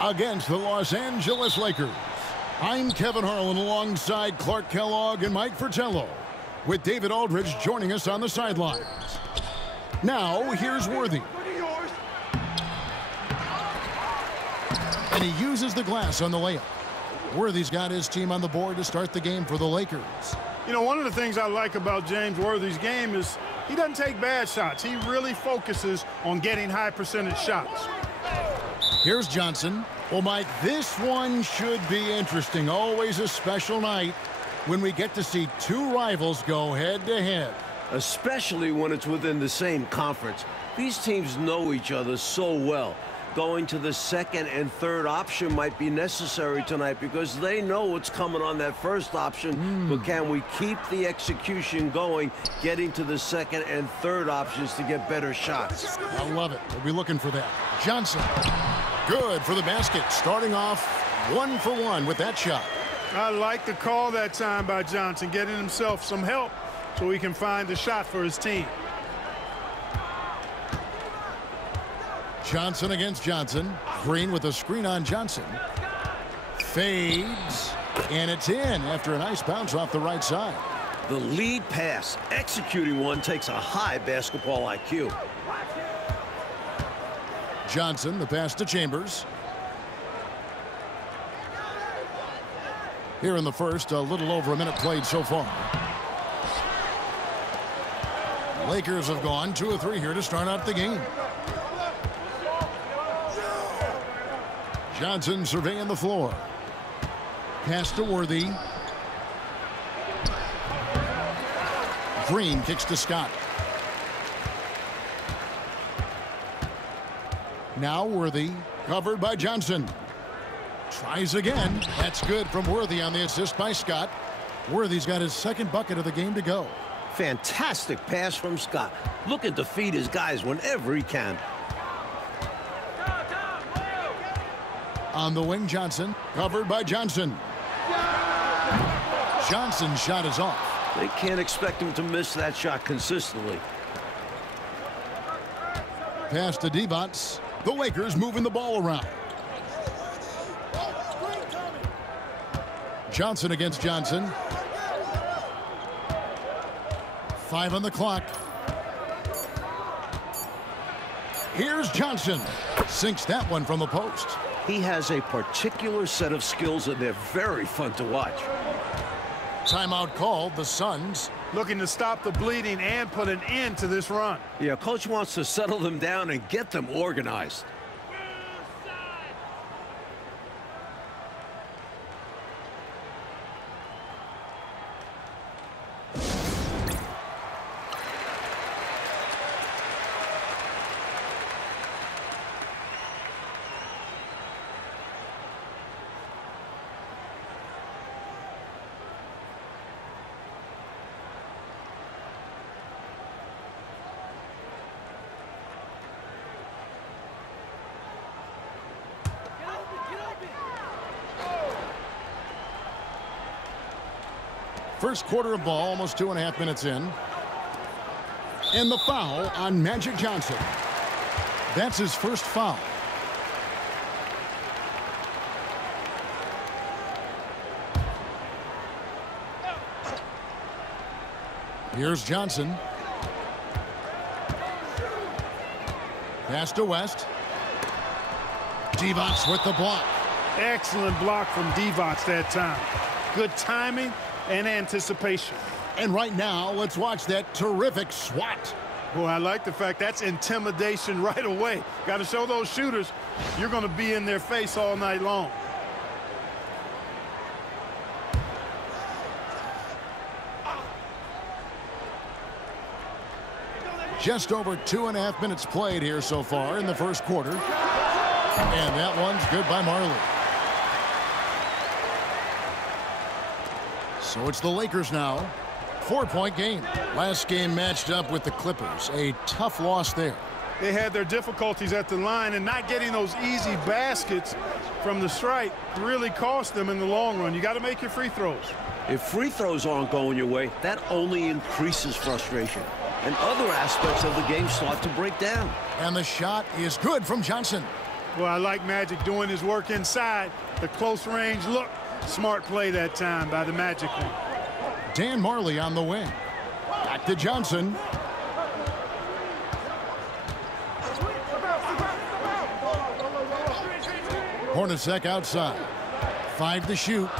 Against the Los Angeles Lakers. I'm Kevin Harlan alongside Clark Kellogg and Mike Fratello, with David Aldridge joining us on the sidelines. Now, here's Worthy. And he uses the glass on the layup. Worthy's got his team on the board to start the game for the Lakers. You know, one of the things I like about James Worthy's game is he doesn't take bad shots. He really focuses on getting high percentage shots. Here's Johnson. Well, Mike, this one should be interesting. Always a special night when we get to see two rivals go head-to-head. Especially when it's within the same conference. These teams know each other so well. Going to the second and third option might be necessary tonight because they know what's coming on that first option. But can we keep the execution going, getting to the second and third options to get better shots? I love it. We'll be looking for that. Johnson. Good for the basket. Starting off 1 for 1 with that shot. I like the call that time by Johnson, getting himself some help so he can find the shot for his team. Johnson against Johnson. Green with a screen on Johnson. Fades. And it's in after a nice bounce off the right side. The lead pass, executing one, takes a high basketball IQ. Johnson, the pass to Chambers. Here in the first, a little over a minute played so far. Lakers have gone 2 of 3 here to start out the game. Johnson surveying the floor. Pass to Worthy. Green kicks to Scott. Now Worthy, covered by Johnson. Tries again. That's good from Worthy on the assist by Scott. Worthy's got his second bucket of the game to go. Fantastic pass from Scott. Looking to feed his guys whenever he can. On the wing, Johnson, covered by Johnson. Johnson's shot is off. They can't expect him to miss that shot consistently. Pass to Divac. The Lakers moving the ball around. Johnson against Johnson. 5 on the clock. Here's Johnson. Sinks that one from the post. He has a particular set of skills, and they're very fun to watch. Timeout called. The Suns looking to stop the bleeding and put an end to this run. Yeah, coach wants to settle them down and get them organized. First quarter of ball, almost 2.5 minutes in. And the foul on Magic Johnson. That's his first foul. Here's Johnson. Pass to West. Divac with the block. Excellent block from Divac that time. Good timing and anticipation. And right now, let's watch that terrific swat. Boy, I like the fact that's intimidation right away. Got to show those shooters you're going to be in their face all night long. Just over 2.5 minutes played here so far in the first quarter. And that one's good by Marley. So it's the Lakers now. 4-point game. Last game matched up with the Clippers. A tough loss there. They had their difficulties at the line, and not getting those easy baskets from the stripe really cost them in the long run. You got to make your free throws. If free throws aren't going your way, that only increases frustration. And other aspects of the game start to break down. And the shot is good from Johnson. Well, I like Magic doing his work inside. The close range look. Smart play that time by the Magic one. Dan Marley on the wing. Back to Johnson. Hornacek outside. 5 to shoot.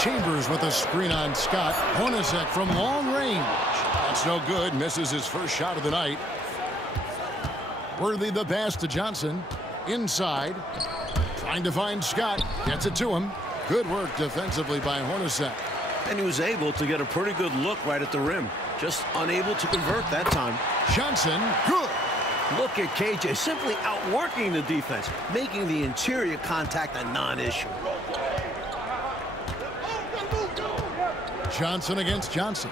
Chambers with a screen on Scott. Hornacek from long range. That's no good. Misses his first shot of the night. Worthy the pass to Johnson. Inside. Trying to find Scott. Gets it to him. Good work defensively by Hornacek. And he was able to get a pretty good look right at the rim. Just unable to convert that time. Johnson, good. Look at KJ simply outworking the defense, making the interior contact a non-issue. Johnson against Johnson.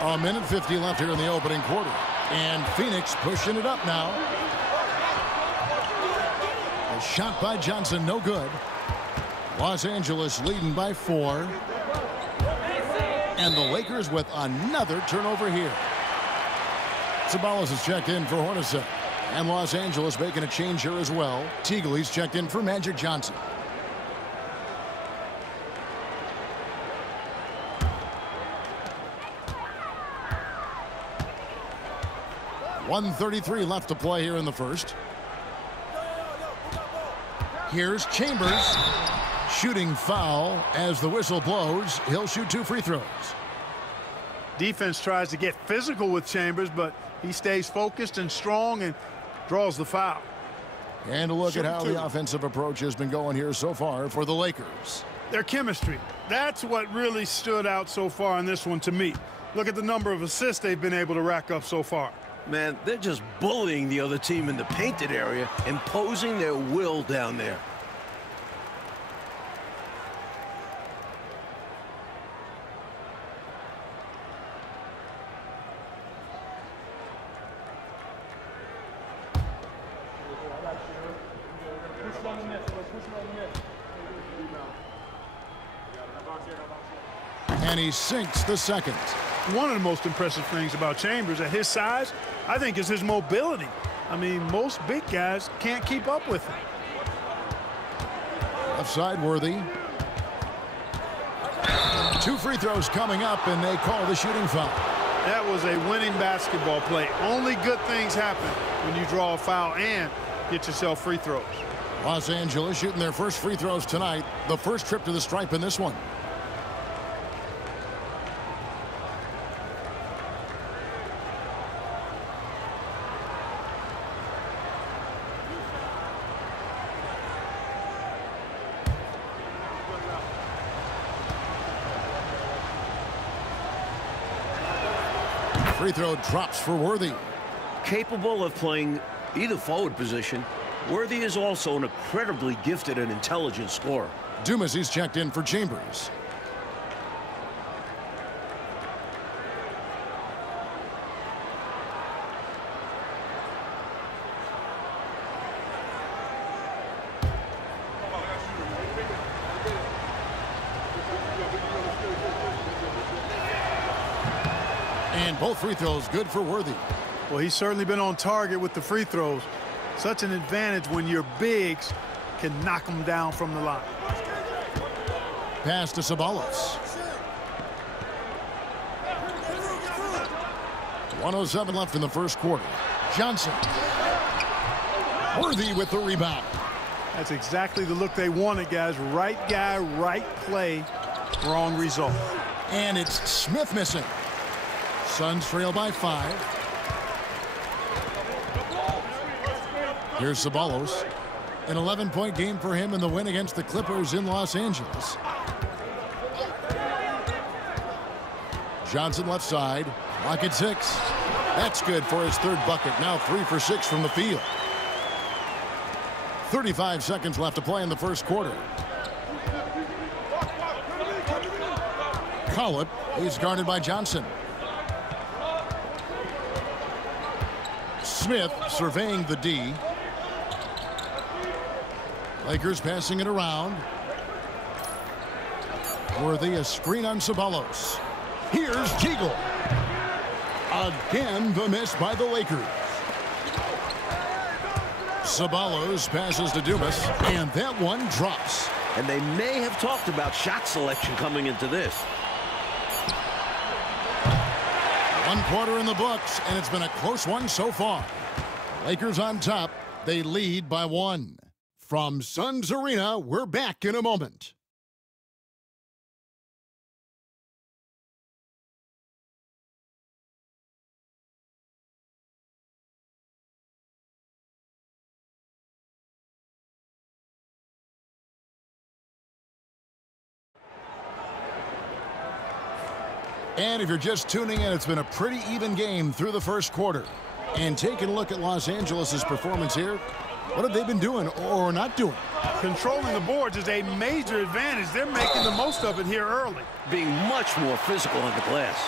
A minute 50 left here in the opening quarter. And Phoenix pushing it up now. A shot by Johnson, no good. Los Angeles leading by 4. And the Lakers with another turnover here. Ceballos has checked in for Hornacek. And Los Angeles making a change here as well. Teagley's checked in for Magic Johnson. .133 left to play here in the first. Here's Chambers. Shooting foul as the whistle blows. He'll shoot 2 free throws. Defense tries to get physical with Chambers, but he stays focused and strong and draws the foul. And a look at how the offensive approach has been going here so far for the Lakers. Their chemistry. That's what really stood out so far in this one to me. Look at the number of assists they've been able to rack up so far. Man, they're just bullying the other team in the painted area, imposing their will down there. And he sinks the second. One of the most impressive things about Chambers at his size, I think, is his mobility. I mean, most big guys can't keep up with him. Left side, Worthy. 2 free throws coming up, and they call the shooting foul. That was a winning basketball play. Only good things happen when you draw a foul and get yourself free throws. Los Angeles shooting their first free throws tonight. The first trip to the stripe in this one. Free throw drops for Worthy. Capable of playing either forward position, Worthy is also an incredibly gifted and intelligent scorer. Dumas checked in for Chambers. And both free throws good for Worthy. Well, he's certainly been on target with the free throws. Such an advantage when your bigs can knock them down from the line. Pass to Ceballos. 1:07 left in the first quarter. Johnson. Worthy with the rebound. That's exactly the look they wanted, guys. Right guy, right play, wrong result. And it's Smith missing. Suns trail by 5. Here's Ceballos. An 11-point game for him in the win against the Clippers in Los Angeles. Johnson left side. Clock at 6. That's good for his third bucket. Now 3 for 6 from the field. 35 seconds left to play in the first quarter. Collett is guarded by Johnson. Smith surveying the D. Lakers passing it around. Worthy, a screen on Ceballos. Here's Teagle. Again, the miss by the Lakers. Ceballos passes to Dumas, and that one drops. And they may have talked about shot selection coming into this. 1 quarter in the books, and it's been a close one so far. Lakers on top. They lead by 1. From Suns Arena, we're back in a moment. And if you're just tuning in, it's been a pretty even game through the first quarter. And taking a look at Los Angeles' performance here, what have they been doing or not doing? Controlling the boards is a major advantage. They're making the most of it here early. Being much more physical on the glass.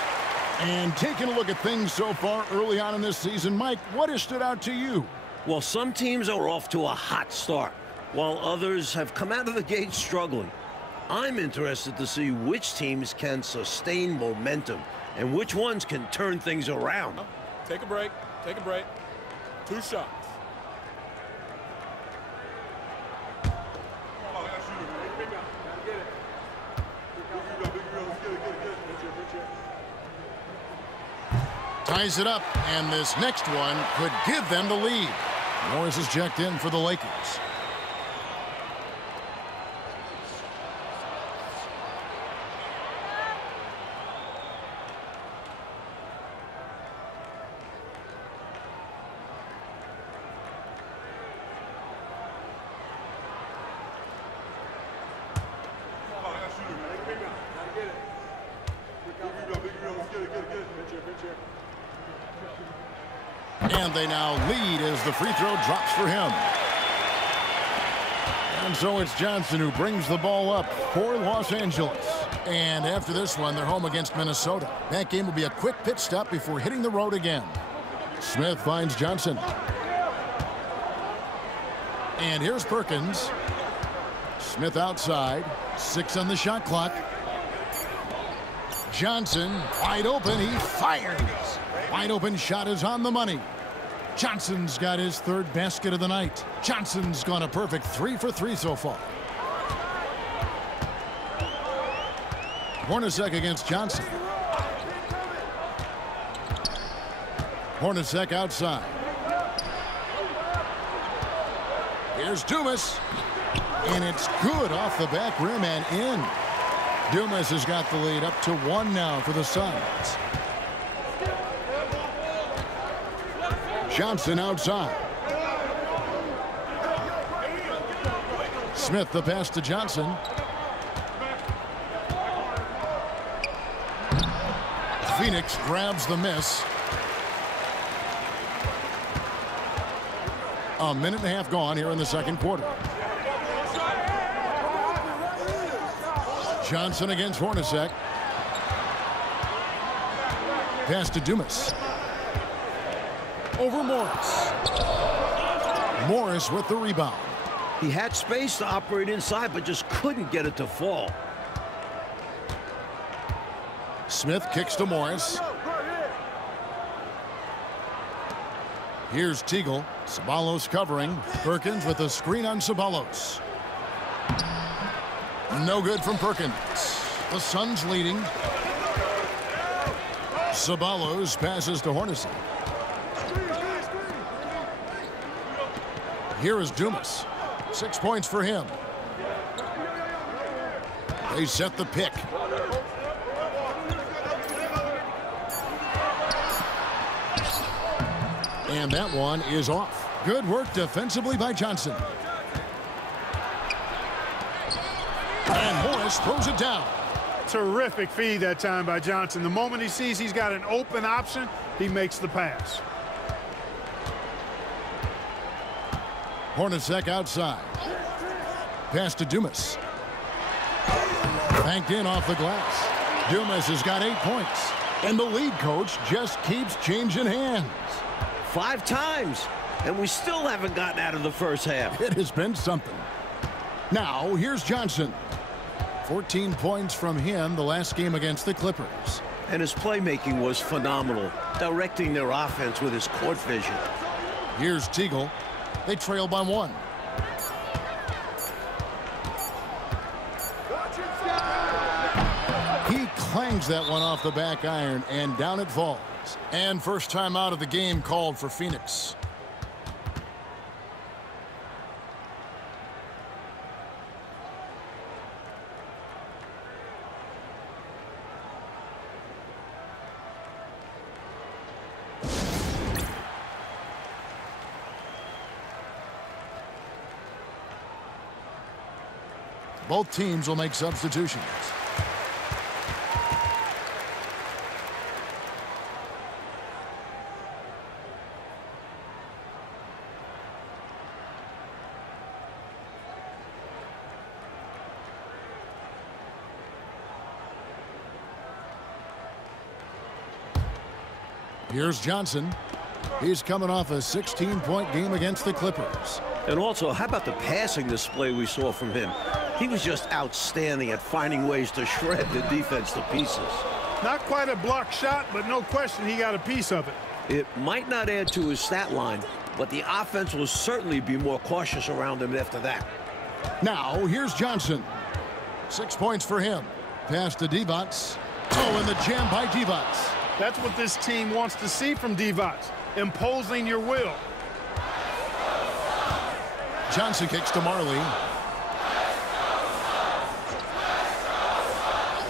And taking a look at things so far early on in this season, Mike, what has stood out to you? Well, some teams are off to a hot start, while others have come out of the gate struggling. I'm interested to see which teams can sustain momentum and which ones can turn things around. Take a break. Take a break. 2 shots. Ties it up, and this next one could give them the lead. Morris is checked in for the Lakers. And they now lead as the free throw drops for him. And so it's Johnson who brings the ball up for Los Angeles. And after this one, they're home against Minnesota. That game will be a quick pit stop before hitting the road again. Smith finds Johnson. And here's Perkins. Smith outside. 6 on the shot clock. Johnson wide open. He fires. Wide open shot is on the money. Johnson's got his 3rd basket of the night. Johnson's gone a perfect 3 for 3 so far. Hornacek against Johnson. Hornacek outside. Here's Dumas. And it's good off the back rim and in. Dumas has got the lead up to 1 now for the Suns. Johnson outside. Smith the pass to Johnson. Phoenix grabs the miss. A minute and a half gone here in the second quarter. Johnson against Hornacek. Pass to Dumas. Over Morris. Morris with the rebound. He had space to operate inside, but just couldn't get it to fall. Smith kicks to Morris. Here's Teagle. Ceballos covering. Perkins with a screen on Ceballos. No good from Perkins. The Suns leading. Ceballos passes to Hornacek. Here is Dumas. 6 points for him. They set the pick. And that one is off. Good work defensively by Johnson. And Morris throws it down. Terrific feed that time by Johnson. The moment he sees he's got an open option, he makes the pass. Hornacek outside. Pass to Dumas. Banked in off the glass. Dumas has got 8 points. And the lead coach just keeps changing hands. 5 times, and we still haven't gotten out of the first half. It has been something. Now, here's Johnson. 14 points from him the last game against the Clippers. And his playmaking was phenomenal, directing their offense with his court vision. Here's Teagle. They trail by 1. He clangs that one off the back iron, and down it falls. And first time out of the game called for Phoenix. Both teams will make substitutions. Here's Johnson. He's coming off a 16-point game against the Clippers. And also, how about the passing display we saw from him? He was just outstanding at finding ways to shred the defense to pieces. Not quite a block shot, but no question he got a piece of it. It might not add to his stat line, but the offense will certainly be more cautious around him after that. Now, here's Johnson. 6 points for him. Pass to Divac. Oh, and the jam by Divac. That's what this team wants to see from Divac, imposing your will. Johnson kicks to Marley.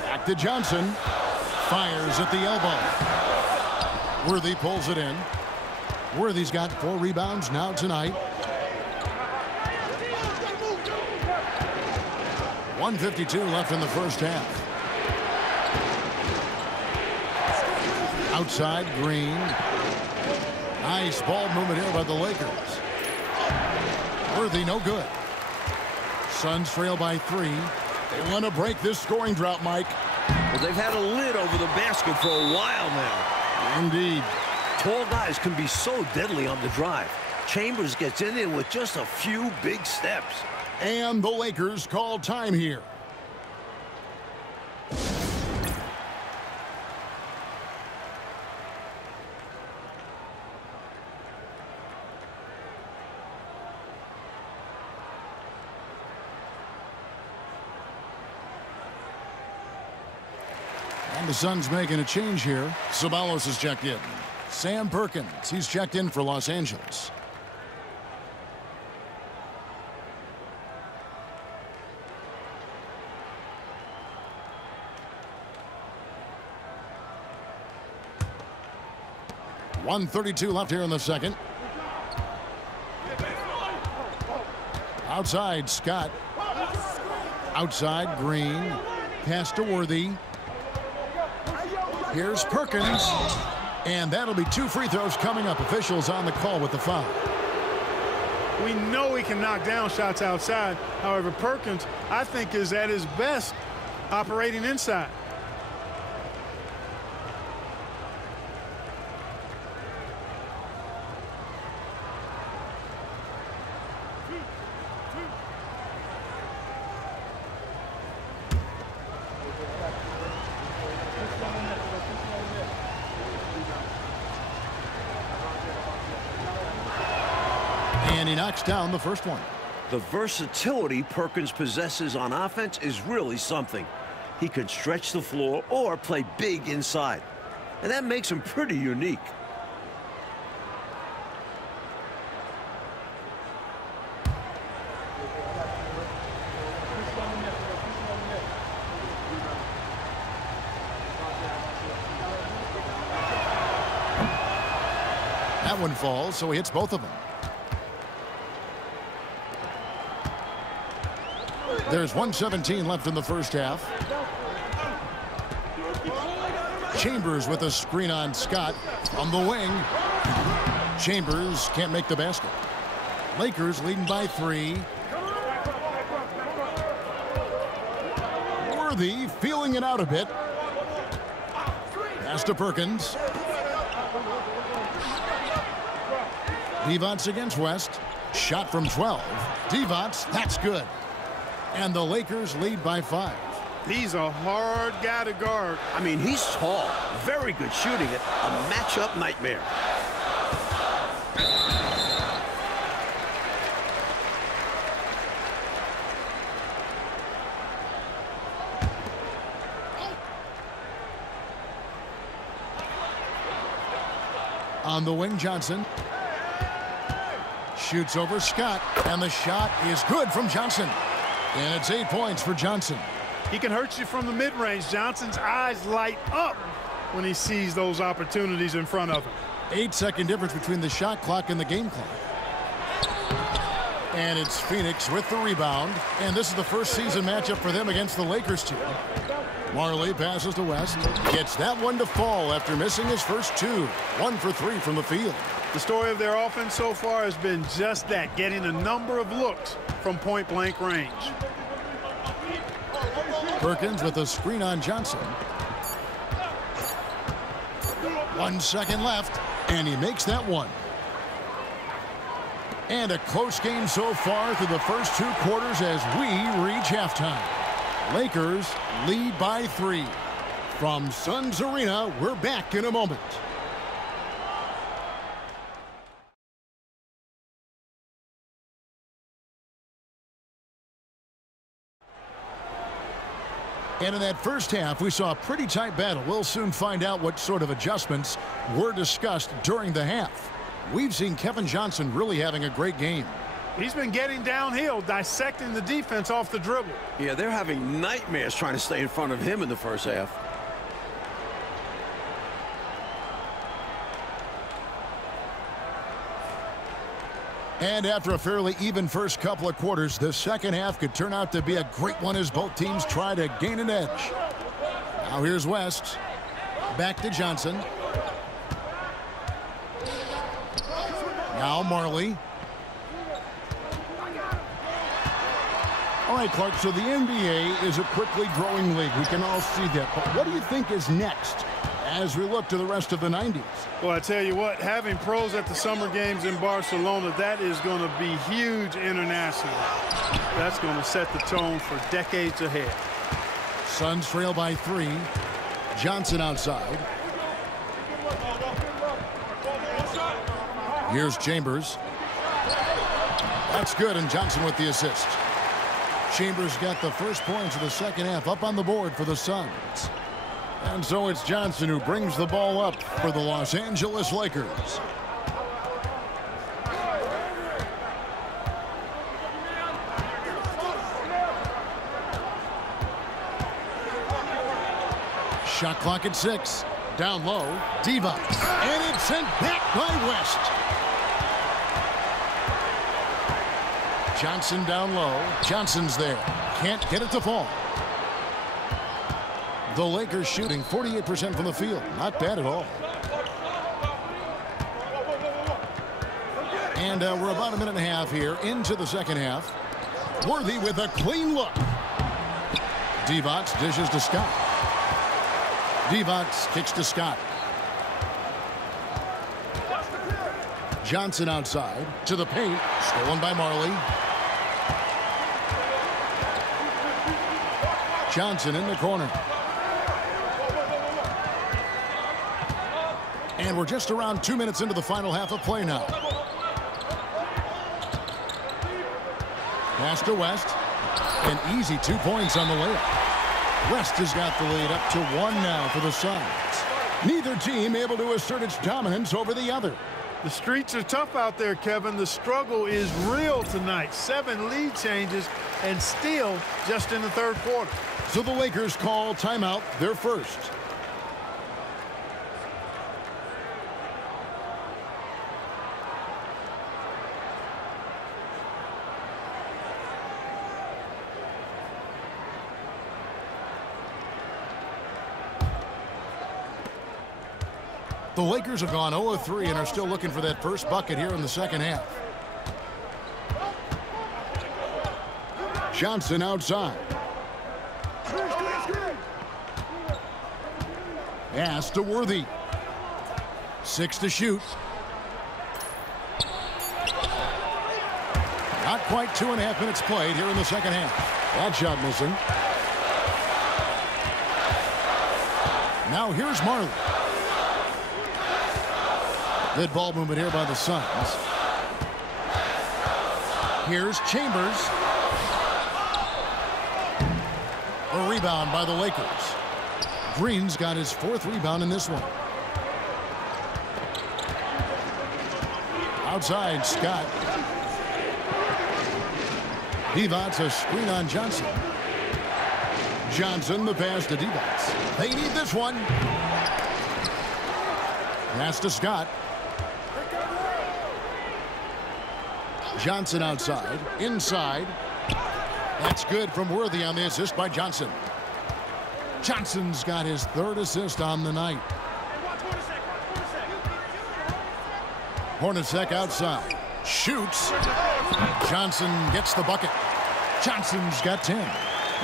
Back to Johnson. Fires at the elbow. Worthy pulls it in. Worthy's got 4 rebounds now tonight. 1:52 left in the first half. Outside, Green. Nice ball movement here by the Lakers. Worthy, no good. Suns trail by 3. They want to break this scoring drought, Mike. Well, they've had a lid over the basket for a while now. Indeed. Tall guys can be so deadly on the drive. Chambers gets in there with just a few big steps. And the Lakers call time here. And the Suns making a change here. Ceballos is checked in. Sam Perkins, he's checked in for Los Angeles. .132 left here in the second. Outside, Scott. Outside, Green. Pass to Worthy. Here's Perkins. And that'll be 2 free throws coming up. Officials on the call with the foul. We know he can knock down shots outside. However, Perkins, I think, is at his best operating inside. And he knocks down the first one. The versatility Perkins possesses on offense is really something. He can stretch the floor or play big inside. And that makes him pretty unique. That one falls, so he hits both of them. There's 1:17 left in the first half. Chambers with a screen on Scott from the wing. Chambers can't make the basket. Lakers leading by 3. Worthy feeling it out a bit. Pass to Perkins. Divac against West. Shot from 12. Divac, that's good. And the Lakers lead by 5. He's a hard guy to guard. I mean, he's tall, very good shooting it, a matchup nightmare. On the wing, Johnson. Shoots over Scott, and the shot is good from Johnson. And it's 8 points for Johnson. He can hurt you from the mid-range. Johnson's eyes light up when he sees those opportunities in front of him. 8-second difference between the shot clock and the game clock. And it's Phoenix with the rebound. And this is the first season matchup for them against the Lakers team. Marley passes to West. Gets that one to fall after missing his first two. 1 for 3 from the field. The story of their offense so far has been just that, getting a number of looks from point-blank range. Perkins with a screen on Johnson. 1 second left, and he makes that one. And a close game so far through the first 2 quarters as we reach halftime. Lakers lead by 3. From Suns Arena, we're back in a moment. And in that first half, we saw a pretty tight battle. We'll soon find out what sort of adjustments were discussed during the half. We've seen Kevin Johnson really having a great game. He's been getting downhill, dissecting the defense off the dribble. Yeah, they're having nightmares trying to stay in front of him in the first half. And after a fairly even first couple of quarters, the second half could turn out to be a great one as both teams try to gain an edge. Now here's West. Back to Johnson. Now Marley. All right, Clark, so the NBA is a quickly growing league. We can all see that. But what do you think is next as we look to the rest of the 90s? Well, I tell you what, having pros at the Summer Games in Barcelona, that is going to be huge internationally. That's going to set the tone for decades ahead. Suns trail by 3. Johnson outside. Here's Chambers. That's good, and Johnson with the assist. Chambers got the first points of the second half up on the board for the Suns. And so it's Johnson who brings the ball up for the Los Angeles Lakers. Shot clock at 6. Down low, Divac. And it's sent back by West. Johnson down low. Johnson's there. Can't get it to fall. The Lakers shooting 48% from the field. Not bad at all. And we're about a minute and a half here into the second half. Worthy with a clean look. Divac dishes to Scott. Divac kicks to Scott. Johnson outside to the paint. Stolen by Marley. Johnson in the corner. And we're just around 2 minutes into the final half of play now. Pass to West. An easy 2 points on the layup. West has got the lead up to 1 now for the Suns. Neither team able to assert its dominance over the other. The streets are tough out there, Kevin. The struggle is real tonight. 7 lead changes and still just in the third quarter. So the Lakers call timeout, their first. The Lakers have gone 0-3 and are still looking for that first bucket here in the second half. Johnson outside. Pass to Worthy. 6 to shoot. Not quite 2.5 minutes played here in the second half. That shot missing. Now here's Marley. Good ball movement here by the Suns. Here's Chambers. A rebound by the Lakers. Green's got his 4th rebound in this one. Outside, Scott. Divac, a screen on Johnson. Johnson, the pass to Divac. They need this one. Pass to Scott. Johnson outside. Inside. That's good from Worthy on the assist by Johnson. Johnson's got his 3rd assist on the night. Hornacek outside. Shoots. Johnson gets the bucket. Johnson's got 10.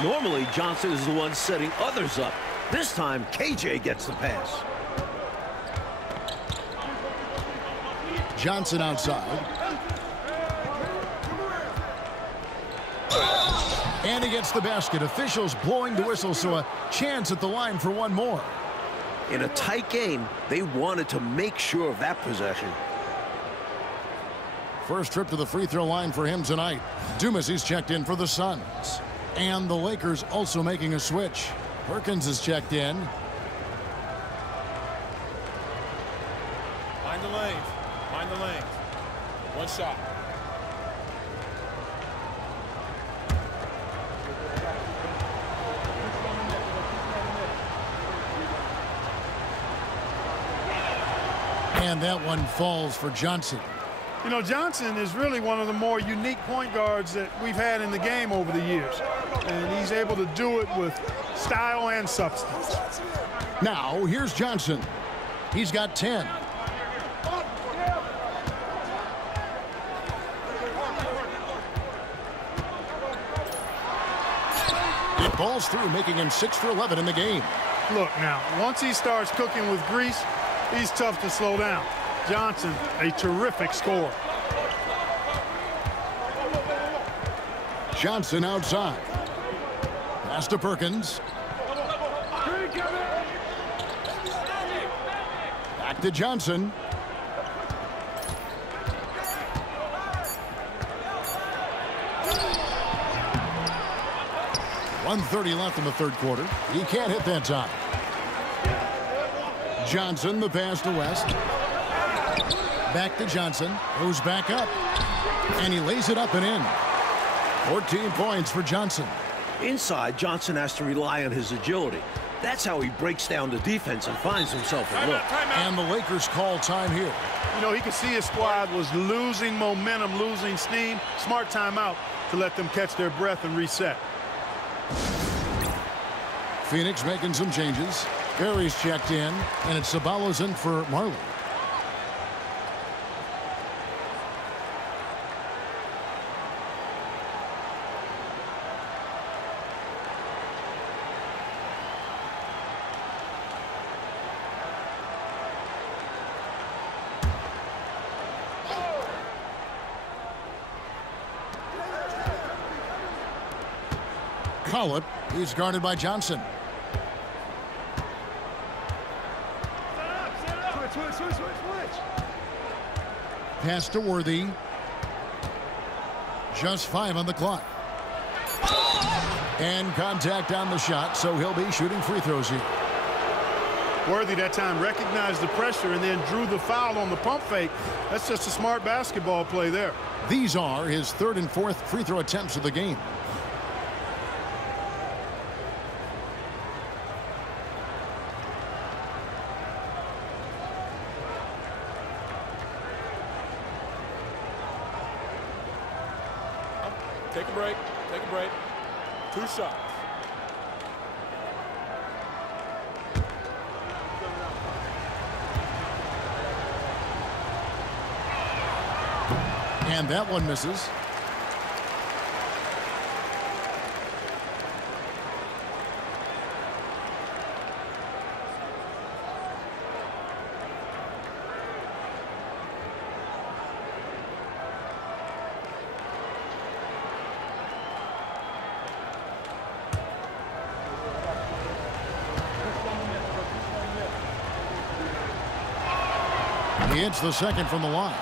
Normally, Johnson is the one setting others up. This time, KJ gets the pass. Johnson outside. And he gets the basket. Officials blowing the whistle, so a chance at the line for one more. In a tight game, they wanted to make sure of that possession. First trip to the free throw line for him tonight. Dumas is checked in for the Suns. And the Lakers also making a switch. Perkins is checked in. Find the lanes. Find the lanes. One shot. And that one falls for Johnson. You know, Johnson is really one of the more unique point guards that we've had in the game over the years. And he's able to do it with style and substance. Now, here's Johnson. He's got 10. It balls through, making him 6 for 11 in the game. Look now, once he starts cooking with grease, he's tough to slow down. Johnson, a terrific scorer. Johnson outside. Pass to Perkins. Back to Johnson. .130 left in the 3rd quarter. He can't hit that time. Johnson, the pass to West. Back to Johnson, goes back up, and he lays it up and in. 14 points for Johnson. Inside, Johnson has to rely on his agility. That's how he breaks down the defense and finds himself a look. And the Lakers call time here. You know, he could see his squad was losing momentum, losing steam. Smart timeout to let them catch their breath and reset. Phoenix making some changes. Barry's checked in, and it's Ceballos in for Marley. Collett, he's guarded by Johnson. Pass to Worthy. Just 5 on the clock. And contact on the shot, so he'll be shooting free throws here. Worthy that time recognized the pressure and then drew the foul on the pump fake. That's just a smart basketball play there. These are his 3rd and 4th free throw attempts of the game. Take a break. Take a break. 2 shots. And that one misses. He hits the second from the line.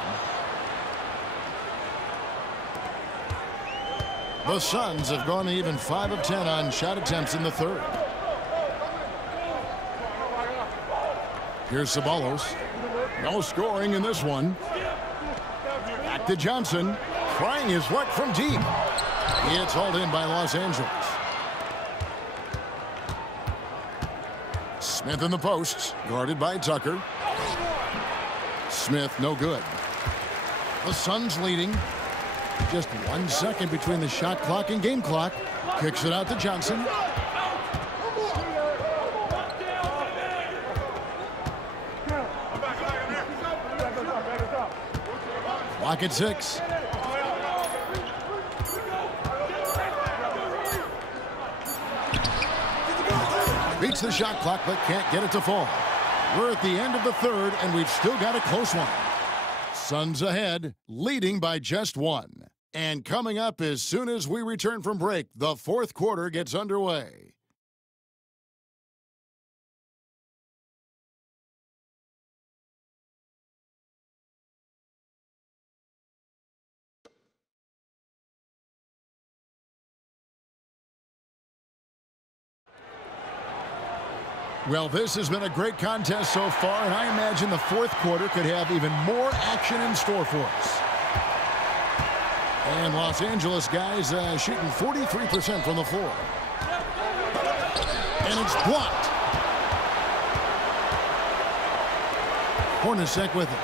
The Suns have gone even 5 of 10 on shot attempts in the third. Here's Ceballos. No scoring in this one. Back to Johnson. Trying his luck from deep. It's hauled in by Los Angeles. Smith in the posts. Guarded by Tucker. Smith no good. The Suns leading. Just 1 second between the shot clock and game clock. Kicks it out to Johnson. Clock at 6. Beats the shot clock but can't get it to fall. We're at the end of the third and we've still got a close one. Suns ahead, leading by just 1. And coming up as soon as we return from break, the fourth quarter gets underway. Well, this has been a great contest so far, and I imagine the fourth quarter could have even more action in store for us. And Los Angeles guys shooting 43% from the floor. And it's blocked. Hornacek with it.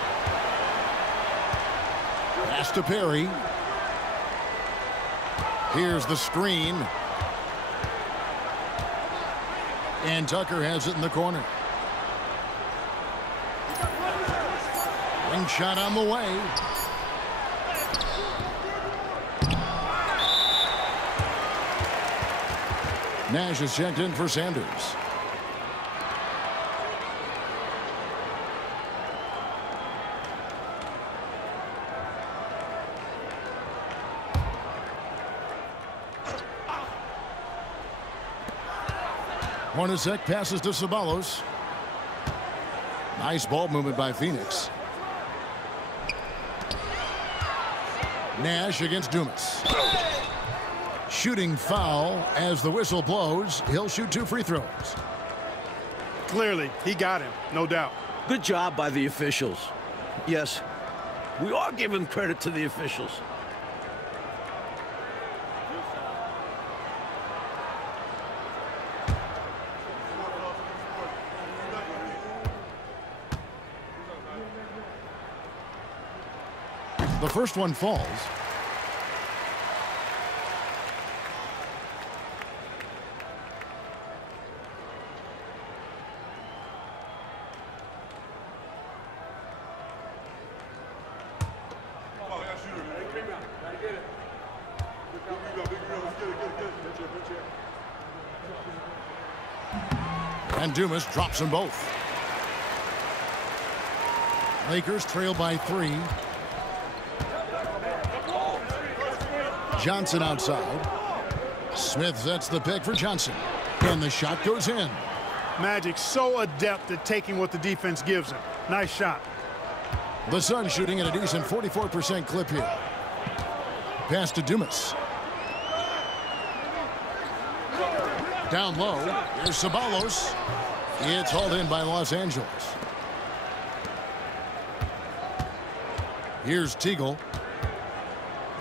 Pass to Perry. Here's the screen. And Tucker has it in the corner. Wing shot on the way. Nash is checked in for Sanders. Hornacek passes to Ceballos. Nice ball movement by Phoenix. Nash against Dumas. Shooting foul as the whistle blows. He'll shoot 2 free throws. Clearly, he got him, no doubt. Good job by the officials. Yes, we are giving credit to the officials. The first one falls. And Dumas drops them both. Lakers trail by 3. Johnson outside. Smith sets the pick for Johnson. And the shot goes in. Magic so adept at taking what the defense gives him. Nice shot. The Suns shooting at a decent 44% clip here. Pass to Dumas. Down low. Here's Ceballos. It's hauled in by Los Angeles. Here's Teagle.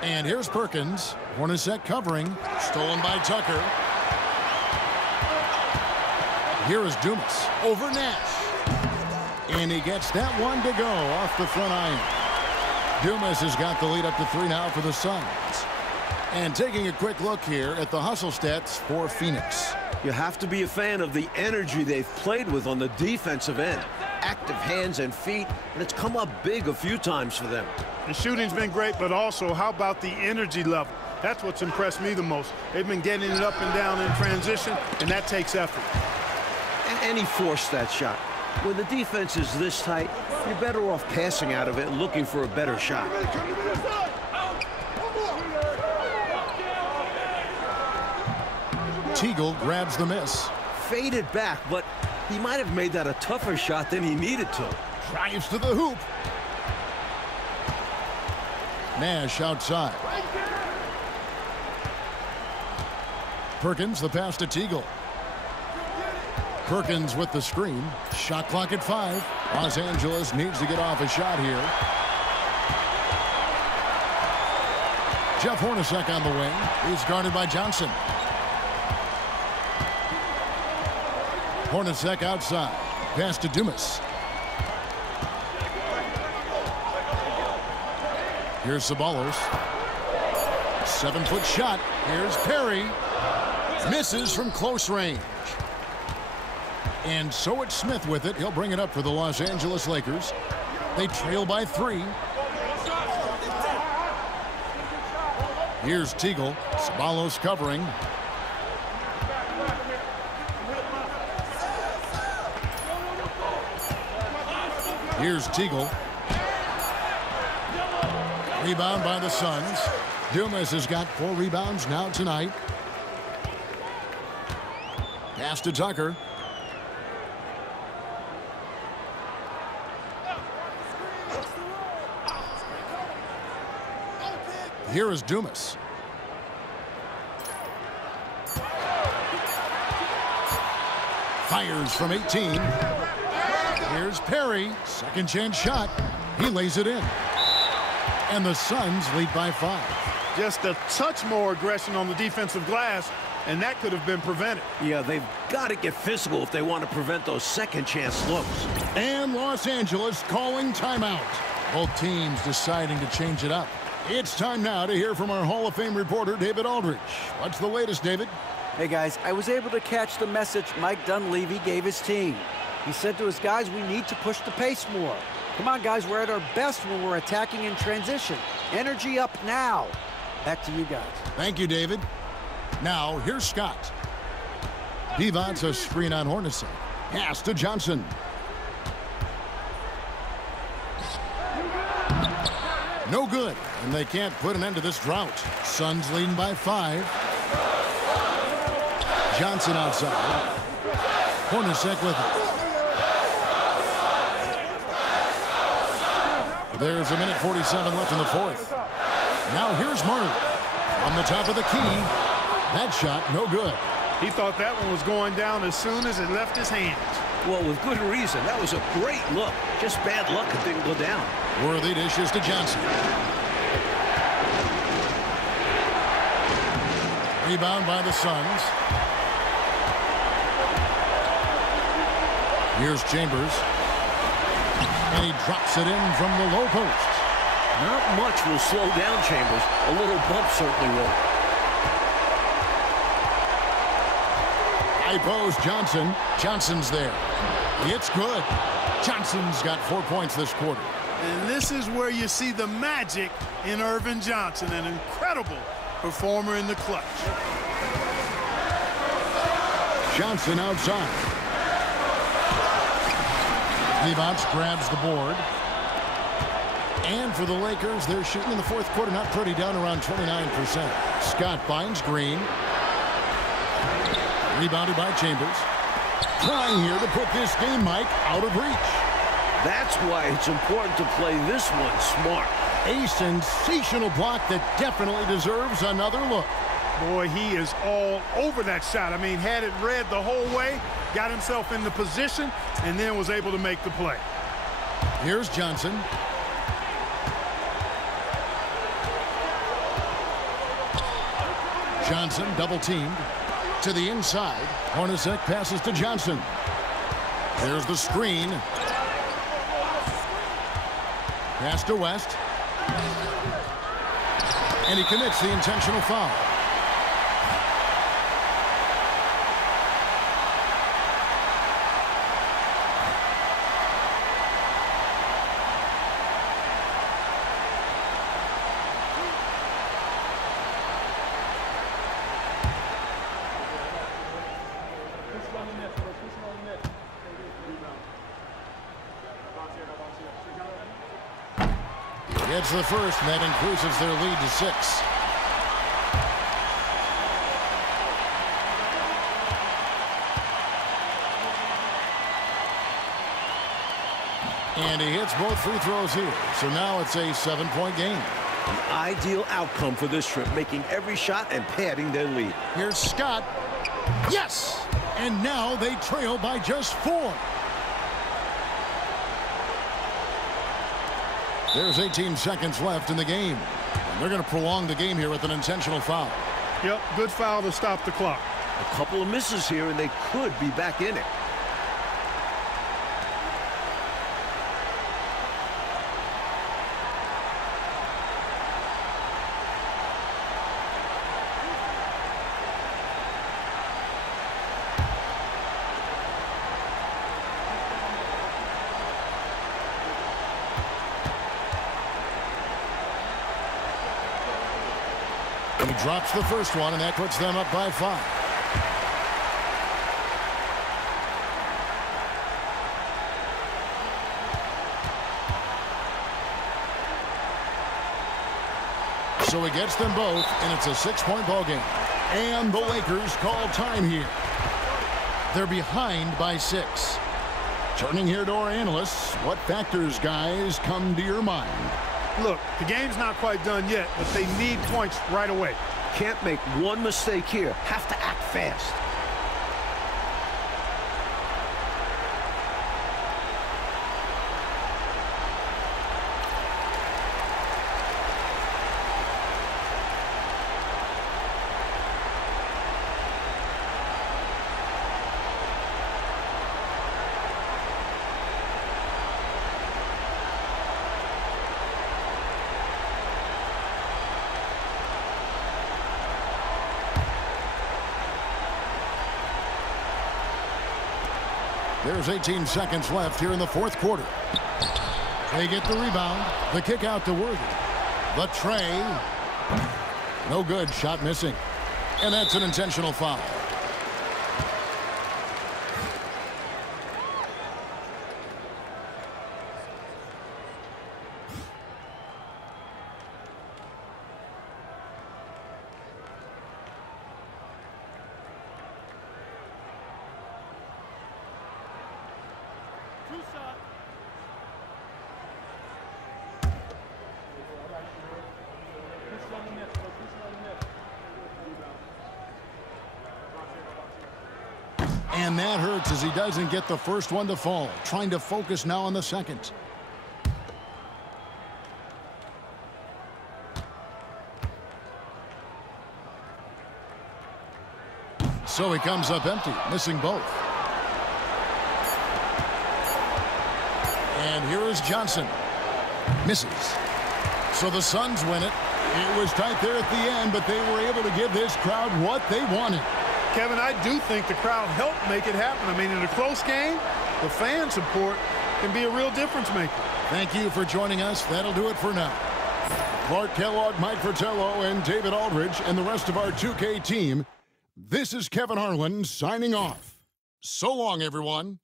And here's Perkins. Hornacek covering. Stolen by Tucker. Here is Dumas over Nash. And he gets that one to go off the front iron. Dumas has got the lead up to 3 now for the Suns. And taking a quick look here at the hustle stats for Phoenix. You have to be a fan of the energy they've played with on the defensive end. Active hands and feet, and it's come up big a few times for them. The shooting's been great, but also how about the energy level? That's what's impressed me the most. They've been getting it up and down in transition, and that takes effort. And he forced that shot. When the defense is this tight, you're better off passing out of it and looking for a better shot. Teagle grabs the miss. Faded back, but he might have made that a tougher shot than he needed to. Drives to the hoop. Nash outside. Perkins, the pass to Teagle. Perkins with the screen. Shot clock at 5. Los Angeles needs to get off a shot here. Jeff Hornacek on the wing. He's guarded by Johnson. Hornacek outside. Pass to Dumas. Here's Ceballos. 7-foot shot. Here's Perry. Misses from close range. And so it's Smith with it. He'll bring it up for the Los Angeles Lakers. They trail by 3. Here's Teagle. Ceballos covering. Here's Teagle. Rebound by the Suns. Dumas has got 4 rebounds now tonight. Pass to Tucker. Here is Dumas. Fires from 18. Here's Perry. Second chance shot. He lays it in. And the Suns lead by 5. Just a touch more aggression on the defensive glass, and that could have been prevented. Yeah, they've got to get physical if they want to prevent those second chance looks. And Los Angeles calling timeout. Both teams deciding to change it up. It's time now to hear from our Hall of Fame reporter, David Aldridge. What's the latest, David? Hey, guys, I was able to catch the message Mike Dunleavy gave his team. He said to his guys, we need to push the pace more. Come on, guys, we're at our best when we're attacking in transition. Energy up now. Back to you guys. Thank you, David. Now, here's Scott. Divac a screen on Hornacek. Pass to Johnson. No good, and they can't put an end to this drought. Suns leading by 5. Johnson outside. Hornacek with it. There's 1:47 left in the 4th. Now here's Marley. On the top of the key. That shot, no good. He thought that one was going down as soon as it left his hands. Well, with good reason. That was a great look. Just bad luck it didn't go down. Worthy dishes to Johnson. Rebound by the Suns. Here's Chambers. And he drops it in from the low post. Not much will slow down Chambers. A little bump certainly will. High post, Johnson. Johnson's there. It's good. Johnson's got 4 points this quarter. And this is where you see the magic in Irvin Johnson, an incredible performer in the clutch. Johnson outside. Divac grabs the board. And for the Lakers, they're shooting in the 4th quarter not pretty, down around 29%. Scott finds Green. Rebounded by Chambers. Trying here to put this game, Mike, out of reach. That's why it's important to play this one smart. A sensational block that definitely deserves another look. Boy, he is all over that shot. I mean, had it read the whole way, got himself in the position, and then was able to make the play. Here's Johnson. Johnson double teamed to the inside. Hornacek passes to Johnson. There's the screen. Pass to West. And he commits the intentional foul. It's the first, and that increases their lead to 6. And he hits both free throws here. So now it's a 7-point game. The ideal outcome for this trip, making every shot and padding their lead. Here's Scott. Yes! And now they trail by just 4. There's 18 seconds left in the game. And they're going to prolong the game here with an intentional foul. Yep, good foul to stop the clock. A couple of misses here, and they could be back in it. He drops the first one, and that puts them up by 5. So he gets them both, and it's a 6-point ball game. And the Lakers call time here. They're behind by 6. Turning here to our analysts, what factors, guys, come to your mind? Look, the game's not quite done yet, but they need points right away. Can't make one mistake here. Have to act fast. There's 18 seconds left here in the fourth quarter. They get the rebound. The kick out to Worthy. The tray. No good. Shot missing. And that's an intentional foul. And that hurts as he doesn't get the first one to fall. Trying to focus now on the second. So he comes up empty, missing both. And here is Johnson. Misses. So the Suns win it. It was tight there at the end, but they were able to give this crowd what they wanted. Kevin, I do think the crowd helped make it happen. I mean, in a close game, the fan support can be a real difference maker. Thank you for joining us. That'll do it for now. Clark Kellogg, Mike Fratello, and David Aldridge, and the rest of our 2K team. This is Kevin Harlan signing off. So long, everyone.